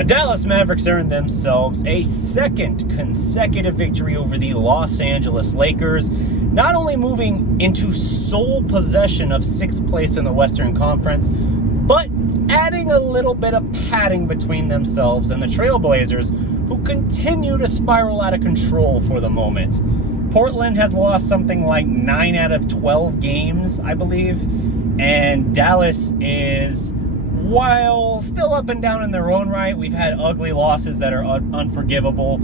The Dallas Mavericks earned themselves a second consecutive victory over the Los Angeles Lakers, not only moving into sole possession of 6th place in the Western Conference, but adding a little bit of padding between themselves and the Trailblazers, who continue to spiral out of control for the moment. Portland has lost something like 9 out of 12 games, I believe, and Dallas is, while still up and down in their own right, we've had ugly losses that are unforgivable.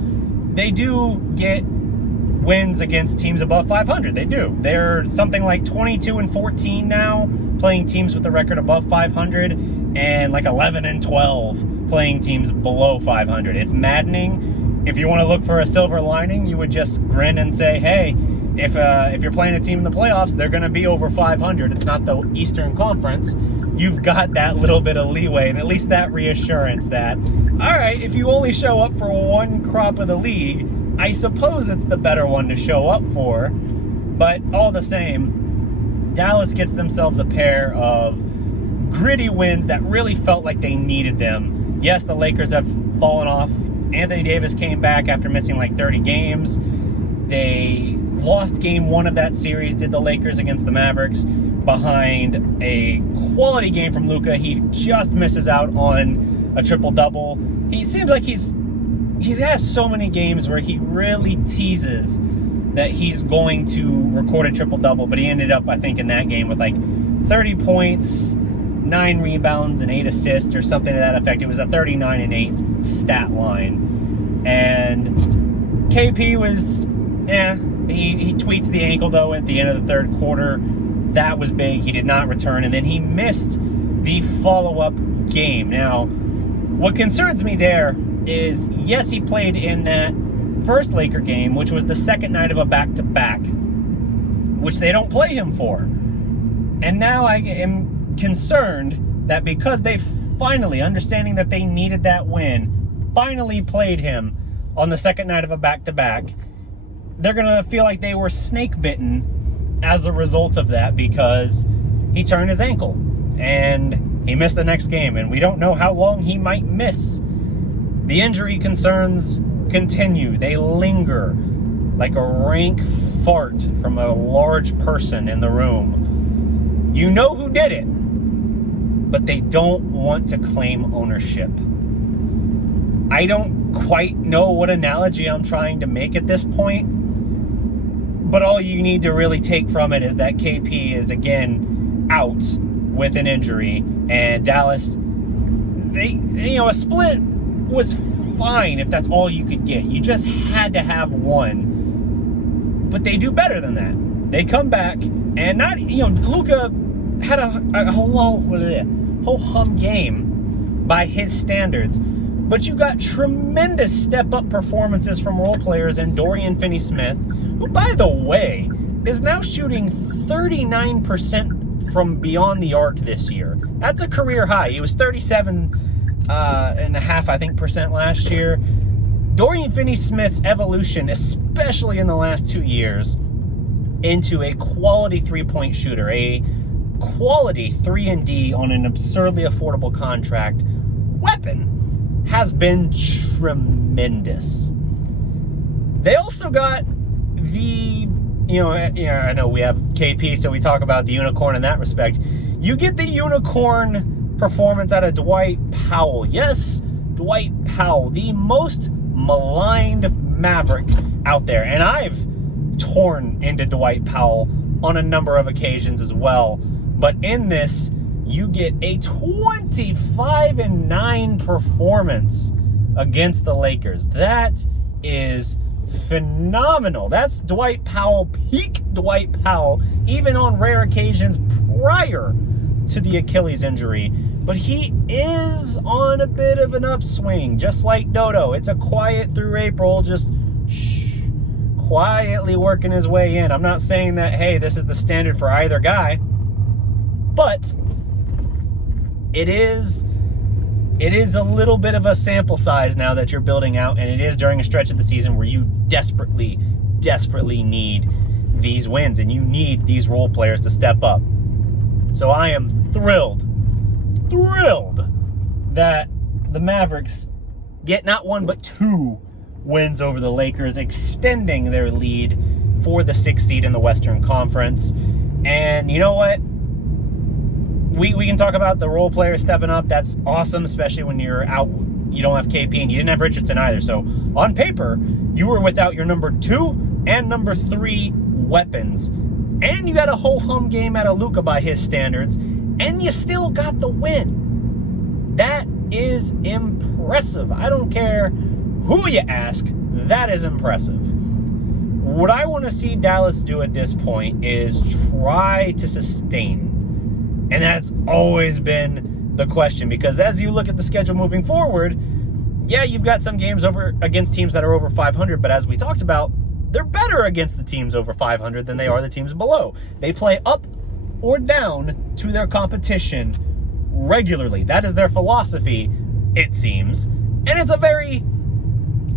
They do get wins against teams above 500. They do. They're something like 22-14 now, playing teams with a record above 500, and like 11-12 playing teams below 500. It's maddening. If you want to look for a silver lining, you would just grin and say, hey, if you're playing a team in the playoffs, they're going to be over 500. It's not the Eastern Conference. You've got that little bit of leeway, and at least that reassurance that, all right, if you only show up for one crop of the league, I suppose it's the better one to show up for. But all the same, Dallas gets themselves a pair of gritty wins that really felt like they needed them. Yes, the Lakers have fallen off. Anthony Davis came back after missing like 30 games. They lost game 1 of that series, did the Lakers, against the Mavericks, behind a quality game from Luka. He just misses out on a triple-double. He seems like he has so many games where he really teases that he's going to record a triple-double, but he ended up, I think, in that game with like 30 points, 9 rebounds, and 8 assists, or something to that effect. It was a 39-8 stat line. And KP was, he tweets the ankle, though, at the end of the third quarter. That was big. He did not return, and then he missed the follow-up game. Now, what concerns me there is, yes, he played in that first Laker game, which was the second night of a back-to-back, which they don't play him for. And now I am concerned that because they finally, understanding that they needed that win, finally played him on the second night of a back-to-back, they're going to feel like they were snake-bitten as a result of that, because he turned his ankle and he missed the next game, and we don't know how long he might miss. The injury concerns continue. They linger like a rank fart from a large person in the room. You know who did it, but they don't want to claim ownership. I don't quite know what analogy I'm trying to make at this point, but all you need to really take from it is that KP is again out with an injury, and Dallas, a split was fine if that's all you could get. You just had to have one, but they do better than that. They come back, and not, Luka had a ho-hum game by his standards, but you got tremendous step-up performances from role players in Dorian Finney-Smith, who, by the way, is now shooting 39% from beyond the arc this year. That's a career high. He was 37.5%, I think, last year. Dorian Finney-Smith's evolution, especially in the last 2 years, into a quality three-point shooter, a quality 3-and-D on an absurdly affordable contract weapon, has been tremendous. They also got the, I know we have KP, so we talk about the unicorn in that respect. You get the unicorn performance out of Dwight Powell. Yes, Dwight Powell, the most maligned Maverick out there. And I've torn into Dwight Powell on a number of occasions as well. But in this, you get a 25-9 performance against the Lakers. That is phenomenal. That's Dwight Powell, peak Dwight Powell, even on rare occasions prior to the Achilles injury. But he is on a bit of an upswing, just like Dodo. It's a quiet through April, just quietly working his way in. I'm not saying that, hey, this is the standard for either guy, but it is a little bit of a sample size now that you're building out, and it is during a stretch of the season where you desperately need these wins, and you need these role players to step up. So I am thrilled that the Mavericks get not one but 2 wins over the Lakers, extending their lead for the 6th seed in the Western Conference. And you know what? We can talk about the role players stepping up. That's awesome, especially when you're out. You don't have KP and you didn't have Richardson either. So on paper, you were without your number 2 and number 3 weapons. And you got a ho-hum game out of Luka by his standards. And you still got the win. That is impressive. I don't care who you ask. That is impressive. What I want to see Dallas do at this point is try to sustain. And that's always been the question, because as you look at the schedule moving forward, yeah, you've got some games over against teams that are over 500, but as we talked about, they're better against the teams over 500 than they are the teams below. They play up or down to their competition regularly. That is their philosophy, it seems. And it's a very,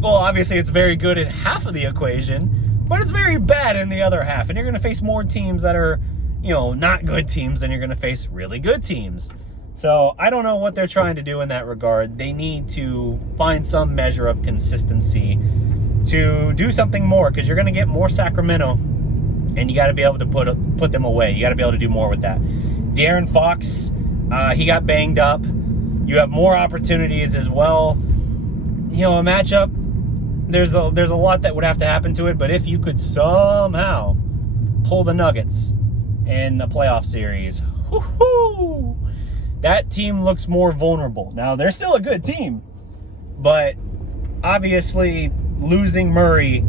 well, obviously it's very good in half of the equation, but it's very bad in the other half. And you're going to face more teams that are, you know, not good teams than you're going to face really good teams. So I don't know what they're trying to do in that regard. They need to find some measure of consistency to do something more, because you're going to get more Sacramento, and you got to be able to put them away. You got to be able to do more with that. De'Aaron Fox, he got banged up. You have more opportunities as well. You know, a matchup, there's a lot that would have to happen to it, but if you could somehow pull the Nuggets in a playoff series, whoo-hoo, that team looks more vulnerable. Now, they're still a good team, but obviously losing Murray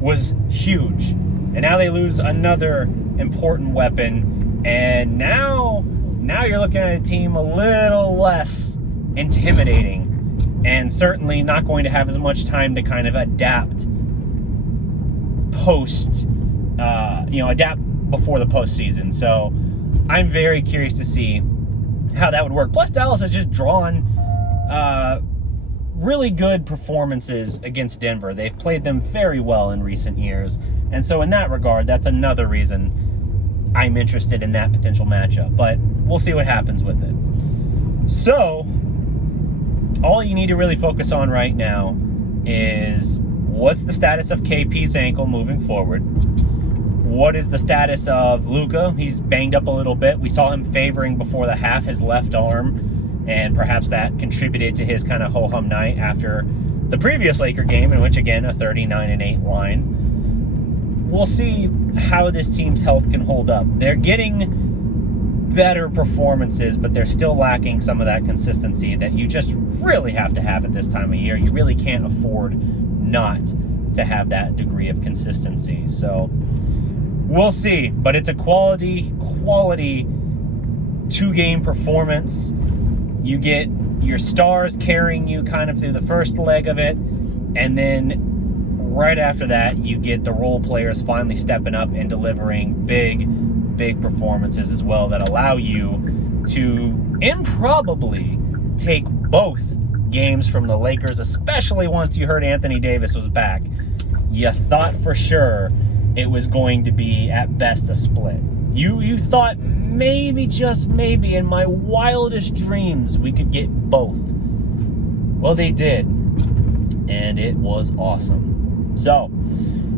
was huge. And now they lose another important weapon. And now you're looking at a team a little less intimidating, and certainly not going to have as much time to kind of adapt adapt before the postseason. So I'm very curious to see how that would work. Plus, Dallas has just drawn really good performances against Denver. They've played them very well in recent years. And so in that regard, that's another reason I'm interested in that potential matchup. But we'll see what happens with it. So all you need to really focus on right now is what's the status of KP's ankle moving forward? What is the status of Luka? He's banged up a little bit. We saw him favoring before the half his left arm, and perhaps that contributed to his kind of ho-hum night after the previous Laker game, in which, again, a 39-8 line. We'll see how this team's health can hold up. They're getting better performances, but they're still lacking some of that consistency that you just really have to have at this time of year. You really can't afford not to have that degree of consistency. So we'll see, but it's a quality 2-game performance. You get your stars carrying you kind of through the first leg of it, and then right after that, you get the role players finally stepping up and delivering big performances as well that allow you to improbably take both games from the Lakers, especially once you heard Anthony Davis was back. You thought for sure it was going to be at best a split. You thought maybe, just maybe, in my wildest dreams, we could get both. Well, they did, and it was awesome. So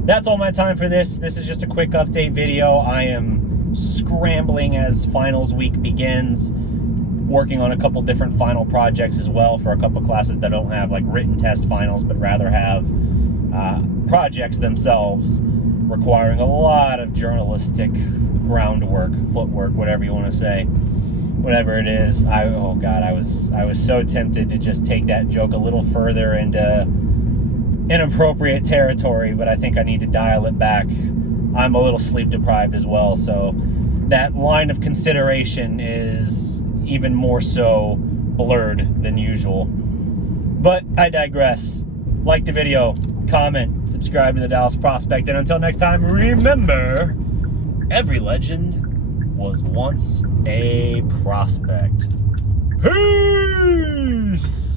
that's all my time for this. This is just a quick update video. I am scrambling as finals week begins, working on a couple different final projects as well for a couple classes that don't have like written test finals, but rather have projects themselves requiring a lot of journalistic groundwork, footwork, whatever you want to say, whatever it is. I was so tempted to just take that joke a little further into inappropriate territory, but I think I need to dial it back. I'm a little sleep deprived as well, so that line of consideration is even more so blurred than usual. But I digress. Like the video, comment, subscribe to the Dallas Prospect, and until next time, remember, every legend was once a prospect. Peace!